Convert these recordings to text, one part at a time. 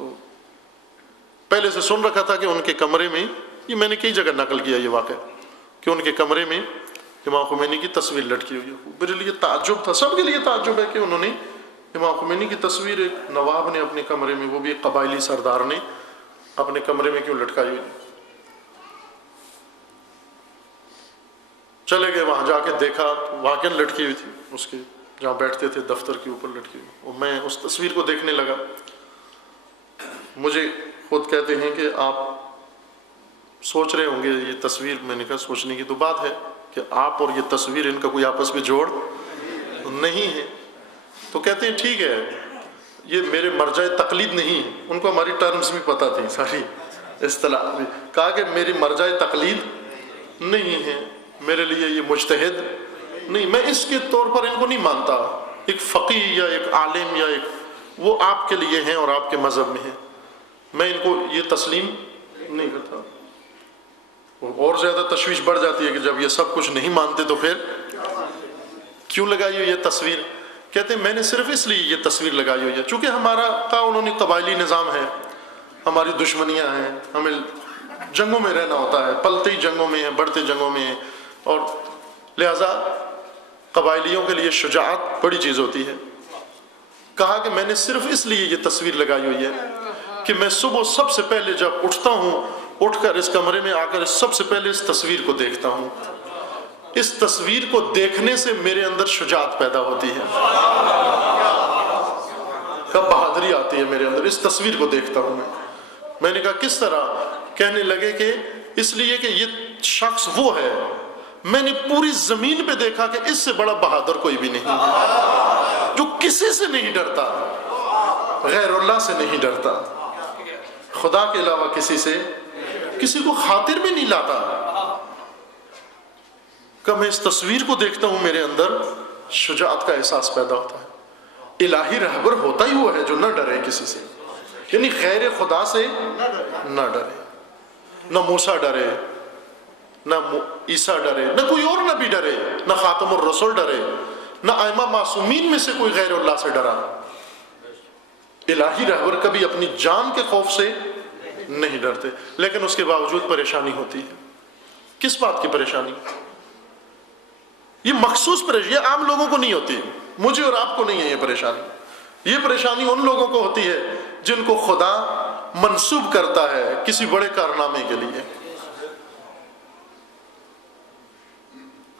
تو پہلے سے سن رکھا تھا کہ ان کے کمرے میں، یہ میں نے کئی جگہ نقل کیا یہ واقعہ، کہ ان کے کمرے میں امام خمینی کی تصویر لٹکی ہوئی ہے۔ میرے لیے تعجب تھا، سب کے لیے تعجب ہے کہ انہوں نے امام خمینی کی تصویر ایک نواب نے اپنے کمرے میں، وہ بھی ایک قبائلی سردار نے اپنے کمرے میں کیوں لٹکائی ہوئی۔ چلے گئے وہاں، جا کے دیکھا واقعی لٹکی ہوئی تھی، اس کے جہاں بیٹھتے تھے دفتر کے اوپر لٹکی ہوئی، اور میں اس تصویر کو دیکھنے لگا۔ مجھے خود کہتے ہیں کہ آپ سوچ رہے ہوں گے یہ تصویر، میں نے کہا سوچنے کی تو بات ہے کہ آپ اور یہ تصویر ان کا کوئی آپس میں جوڑ نہیں ہے۔ تو کہتے ہیں ٹھیک ہے، یہ میرے مرجع تقلید نہیں ہے، ان کو ہماری ٹرمز بھی پتہ تھی ساری اصطلاح بھی، کہا کہ میری مرجع تقلید نہیں ہے، میرے لیے یہ مجتہد نہیں، میں اس کے طور پر ان کو نہیں مانتا، ایک فقیہ یا ایک عالم یا ایک وہ آپ کے لیے ہیں اور آپ کے مذہب میں ہیں، میں ان کو یہ تسلیم نہیں کرتا۔ اور زیادہ تشویش بڑھ جاتی ہے کہ جب یہ سب کچھ نہیں مانتے تو پھر کیوں لگائی ہوئی یہ تصویر؟ کہتے ہیں میں نے صرف اس لیے یہ تصویر لگائی ہوئی ہے چونکہ ہمارا کہا انہوں نے قبائلی نظام ہے، ہماری دشمنیاں ہیں، ہمیں جنگوں میں رہنا ہوتا ہے، پلتی جنگوں میں ہیں، بڑھتے جنگوں میں ہیں، اور لہذا قبائلیوں کے لیے شجاعت بڑی چیز ہوتی ہے۔ کہا کہ میں نے صرف اس لیے یہ تصویر لگائی ہوئی ہے کہ میں صبح سب سے پہلے جب اٹھتا ہوں، اٹھ کر اس کمرے میں آ کر سب سے پہلے اس تصویر کو دیکھتا ہوں، اس تصویر کو دیکھنے سے میرے اندر شجاعت پیدا ہوتی ہے، کب بہادری آتی ہے میرے اندر، اس تصویر کو دیکھتا ہوں میں نے کہا کس طرح؟ کہنے لگے کہ اس لیے کہ یہ شخص وہ ہے، میں نے پوری زمین پہ دیکھا کہ اس سے بڑا بہادر کوئی بھی نہیں ہے، جو کسی سے نہیں ڈرتا، غیر اللہ سے نہیں ڈرتا، خدا کے علاوہ کسی کو خاطر بھی نہیں لاتا۔ کہ میں اس تصویر کو دیکھتا ہوں میرے اندر شجاعت کا احساس پیدا ہوتا ہے۔ الہی رہبر ہوتا ہی وہ ہے جو نہ ڈرے کسی سے، یعنی غیر خدا سے نہ ڈرے، نہ موسیٰ ڈرے، نہ عیسیٰ ڈرے، نہ کوئی اور نبی ڈرے، نہ خاتم الرسول ڈرے، نہ ائمہ معصومین میں سے کوئی غیر اللہ سے ڈرا۔ الہی رہبر کبھی اپنی جان کے خوف سے نہیں ڈرتے، لیکن اس کے باوجود پریشانی ہوتی ہے۔ کس بات کی پریشانی؟ یہ مخصوص پریشانی، یہ عام لوگوں کو نہیں ہوتی، مجھے اور آپ کو نہیں ہے یہ پریشانی۔ یہ پریشانی ان لوگوں کو ہوتی ہے جن کو خدا منسوب کرتا ہے کسی بڑے کارنامے کے لیے۔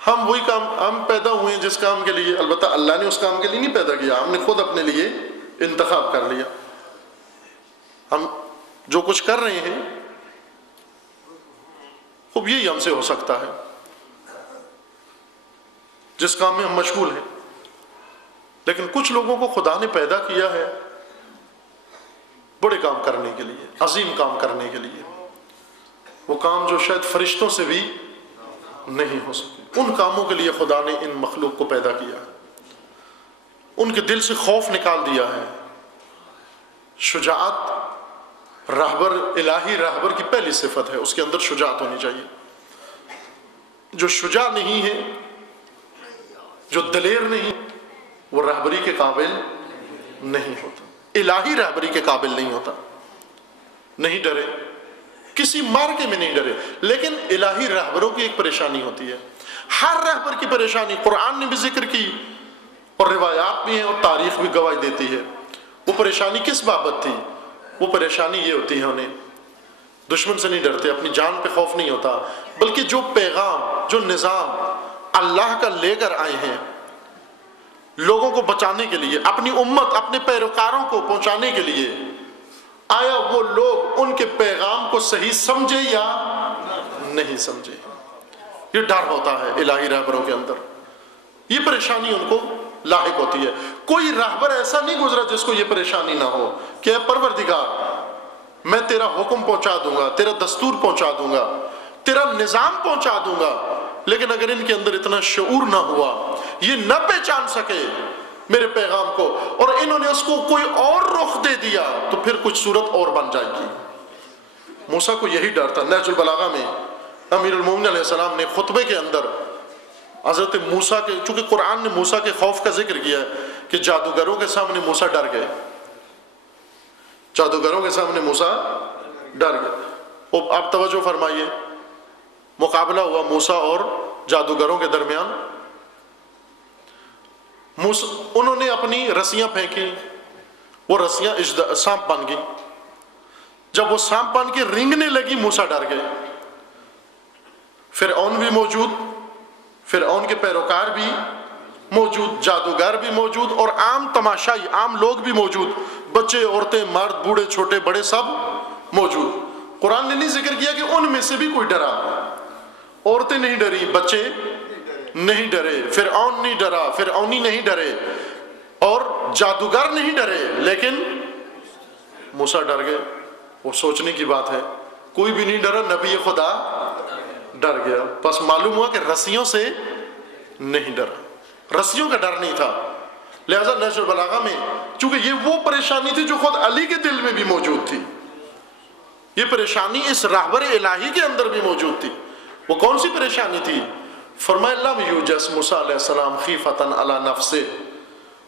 ہم وہی کام، ہم پیدا ہوئے ہیں جس کام کے لیے، البتہ اللہ نے اس کام کے لیے نہیں پیدا کیا، ہم نے خود اپنے لیے انتخاب کر لیا۔ ہم جو کچھ کر رہے ہیں خوب یہی ہم سے ہو سکتا ہے، جس کام میں ہم مشغول ہیں، لیکن کچھ لوگوں کو خدا نے پیدا کیا ہے بڑے کام کرنے کے لیے، عظیم کام کرنے کے لیے، وہ کام جو شاید فرشتوں سے بھی نہیں ہو سکے، ان کاموں کے لیے خدا نے ان مخلوق کو پیدا کیا ہے، ان کے دل سے خوف نکال دیا ہے۔ شجاعت راہبر، الہی راہبر کی پہلی صفت ہے، اس کے اندر شجاعت ہونی چاہیے۔ جو شجاع نہیں ہے، جو دلیر نہیں، وہ راہبری کے قابل نہیں ہوتا، الہی راہبری کے قابل نہیں ہوتا۔ نہیں ڈرے، کسی مارکے میں نہیں ڈرے، لیکن الہی راہبروں کی ایک پریشانی ہوتی ہے، ہر راہبر کی پریشانی قرآن نے بھی ذکر کی اور روایات بھی ہیں اور تاریخ بھی گواہی دیتی ہے۔ وہ پریشانی کس بابت تھی؟ وہ پریشانی یہ ہوتی ہے انہیں دشمن سے نہیں ڈرتے، اپنی جان پہ خوف نہیں ہوتا، بلکہ جو پیغام، جو نظام اللہ کا لے کر آئے ہیں لوگوں کو بچانے کے لیے، اپنی امت، اپنے پیروکاروں کو پہنچانے کے لیے، آیا وہ لوگ ان کے پیغام کو صحیح سمجھے یا نہیں سمجھے؟ یہ ڈر ہوتا ہے الہی راہبروں کے اندر، یہ پریشانی ان کو لاحق ہوتی ہے۔ کوئی راہبر ایسا نہیں گزرا جس کو یہ پریشانی نہ ہو کہ اے پروردگار میں تیرا حکم پہنچا دوں گا، تیرا دستور پہنچا دوں گا، تیرا نظام پہنچا دوں گا، لیکن اگر ان کے اندر اتنا شعور نہ ہوا، یہ نہ پہچان سکے میرے پیغام کو، اور انہوں نے اس کو کوئی اور رخ دے دیا، تو پھر کچھ صورت اور بن جائے گی۔ موسیٰ کو یہی ڈر تھا۔ نہج البلاغہ میں امیر المومنین علیہ السلام نے خطبے کے اندر حضرت موسیٰ کے، چونکہ قرآن نے موسیٰ کے خوف کا ذکر کیا ہے کہ جادوگروں کے سامنے موسیٰ ڈر گئے، جادوگروں کے سامنے موسیٰ ڈر گئے۔ اب آپ توجہ فرمائیے، مقابلہ ہوا موسیٰ اور جادوگروں کے درمیان۔ انہوں نے اپنی رسیاں پھینکی، وہ رسیاں سانپ بن گئی۔ جب وہ سانپ بن کے رینگنے لگی موسیٰ ڈر گئے۔ فرعون بھی موجود، فرعون کے پیروکار بھی موجود، جادوگر بھی موجود، اور عام تماشائی، عام لوگ بھی موجود، بچے، عورتیں، مرد، بوڑھے، چھوٹے، بڑے، سب موجود۔ قرآن نے نہیں ذکر کیا کہ ان میں سے بھی کوئی ڈرا۔ عورتیں نہیں ڈری، بچے نہیں ڈرے، فرعون نہیں ڈرا، فرعونی نہیں ڈرے، اور جادوگر نہیں ڈرے، لیکن موسیٰ ڈر گئے۔ وہ سوچنے کی بات ہے، کوئی بھی نہیں ڈرا، نبی خدا ڈر گیا۔ بس معلوم ہوا کہ رسیوں سے نہیں ڈرا، رسیوں کا ڈر نہیں تھا۔ لہذا نہج البلاغہ میں چونکہ یہ وہ پریشانی تھی جو خود علی کے دل میں بھی موجود تھی، یہ پریشانی اس راہبر الہی کے اندر بھی موجود تھی۔ وہ کون سی پریشانی تھی؟ فرمایا لم یوجس موسیٰ علیہ السلام خیفۃ علی نفسہ،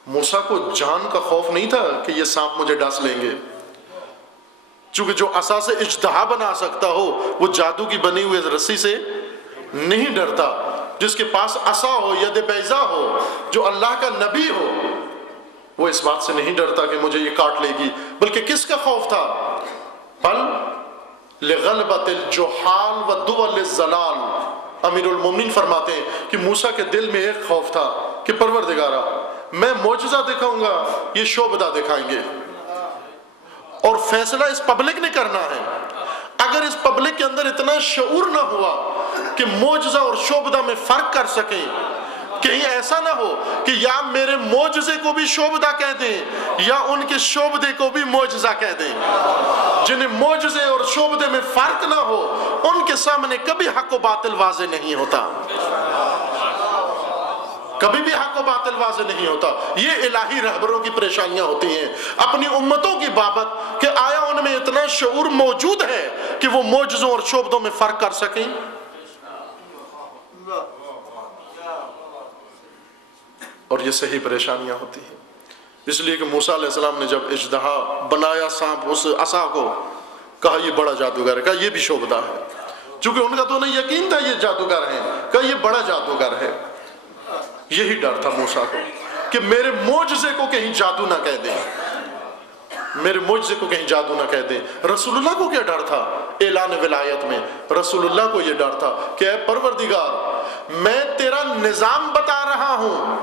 موسیٰ کو جان کا خوف نہیں تھا کہ یہ سانپ مجھے ڈس لیں گے، چونکہ جو عصا سے اجتہا بنا سکتا ہو وہ جادو کی بنی ہوئی رسی سے نہیں ڈرتا۔ جس کے پاس عصا ہو، ید بیضا ہو، جو اللہ کا نبی ہو، وہ اس بات سے نہیں ڈرتا کہ مجھے یہ کاٹ لے گی، بلکہ کس کا خوف تھا؟ بل لغلبۃ الجحال ودول الضلال۔ امیر المومنین فرماتے ہیں کہ موسیٰ کے دل میں ایک خوف تھا کہ پروردگارا میں معجزہ دکھاؤں گا، یہ شعبدہ دکھائیں گے، اور فیصلہ اس پبلک نے کرنا ہے۔ اگر اس پبلک کے اندر اتنا شعور نہ ہوا کہ معجزہ اور شعبدہ میں فرق کر سکیں، کہیں ایسا نہ ہو کہ یا میرے معجزے کو بھی شعبدہ کہہ دیں یا ان کے شعبدے کو بھی معجزہ کہہ دیں۔ جنہیں معجزے اور شعبدے میں فرق نہ ہو ان کے سامنے کبھی حق و باطل واضح نہیں ہوتا، کبھی بھی حق و باطل واضح نہیں ہوتا۔ یہ الہی رہبروں کی پریشانیاں ہوتی ہیں اپنی امتوں کی بابت کہ آیا ان میں اتنا شعور موجود ہے کہ وہ معجزوں اور شعبدوں میں فرق کر سکیں۔ اور یہ صحیح پریشانیاں ہوتی ہیں، اس لیے کہ موسیٰ علیہ السلام نے جب اژدہا بنایا سانپ، اس عصا کو، کہا یہ بڑا جادوگر ہے، کہا یہ بھی شعبدہ ہے، چونکہ ان کا تو نہیں یقین تھا یہ جادوگر ہیں، کہا یہ بڑا جادوگر ہے۔ یہی ڈر تھا موسیٰ کو کہ میرے معجزے کو کہیں جادو نہ کہہ دیں، میرے معجزے کو کہیں جادو نہ کہہ دیں۔ رسول اللہ کو کیا ڈر تھا؟ اعلان ولایت میں رسول اللہ کو یہ ڈر تھا کہ اے پروردگار میں تیرا نظام بتا رہا ہوں،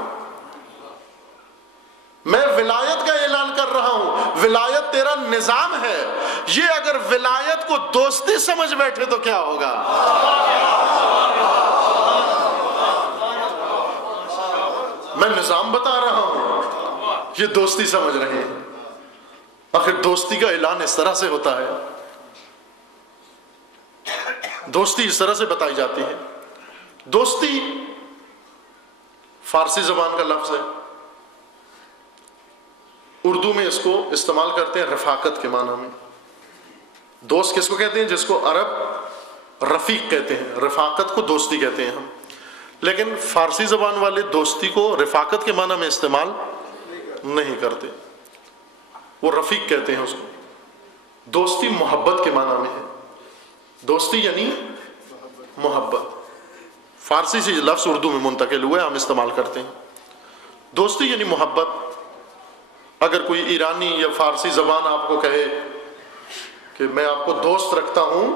میں ولایت کا اعلان کر رہا ہوں، ولایت تیرا نظام ہے، یہ اگر ولایت کو دوستی سمجھ بیٹھے تو کیا ہوگا؟ میں نظام بتا رہا ہوں، یہ دوستی سمجھ رہے ہیں۔ آخر دوستی کا اعلان اس طرح سے ہوتا ہے، دوستی اس طرح سے بتائی جاتی ہے۔ دوستی فارسی زبان کا لفظ ہے، اردو میں اس کو استعمال کرتے ہیں رفاقت کے معنی میں۔ دوست کس کو کہتے ہیں؟ جس کو عرب رفیق کہتے ہیں، رفاقت کو دوستی کہتے ہیں ہم، لیکن فارسی زبان والے دوستی کو رفاقت کے معنی میں استعمال نہیں کرتے، وہ رفیق کہتے ہیں اس کو۔ دوستی محبت کے معنی میں ہے، دوستی یعنی محبت، فارسی سے یہ لفظ اردو میں منتقل ہوا ہے، ہم استعمال کرتے ہیں۔ دوستی یعنی محبت۔ اگر کوئی ایرانی یا فارسی زبان آپ کو کہے کہ میں آپ کو دوست رکھتا ہوں،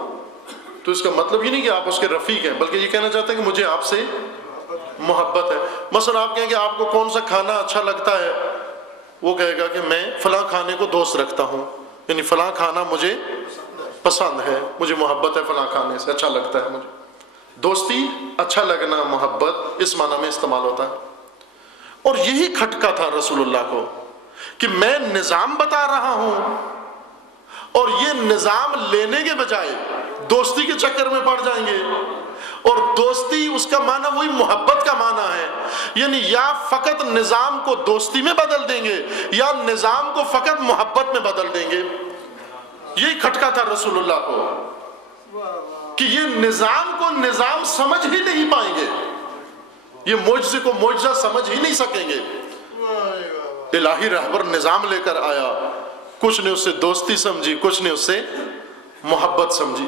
تو اس کا مطلب یہ نہیں کہ آپ اس کے رفیق ہیں، بلکہ یہ کہنا چاہتے ہیں کہ مجھے آپ سے محبت ہے۔ مثلا آپ کہیں کہ آپ کو کون سا کھانا اچھا لگتا ہے، وہ کہے گا کہ میں فلاں کھانے کو دوست رکھتا ہوں، یعنی فلاں کھانا مجھے پسند ہے، مجھے محبت ہے فلاں کھانے سے، اچھا لگتا ہے مجھے۔ دوستی اچھا لگنا، محبت، اس معنی میں استعمال ہوتا ہے۔ اور یہی کھٹکا تھا رسول اللہ کو کہ میں نظام بتا رہا ہوں، اور یہ نظام لینے کے بجائے دوستی کے چکر میں پڑ جائیں گے۔ اور دوستی اس کا معنی وہی محبت کا معنی ہے، یعنی یا فقط نظام کو دوستی میں بدل دیں گے یا نظام کو فقط محبت میں بدل دیں گے۔ یہی کھٹکا تھا رسول اللہ کو کہ یہ نظام کو نظام سمجھ ہی نہیں پائیں گے، یہ معجزے کو معجزہ سمجھ ہی نہیں سکیں گے۔ الہی رہبر نظام لے کر آیا، کچھ نے اسے دوستی سمجھی، کچھ نے اسے محبت سمجھی۔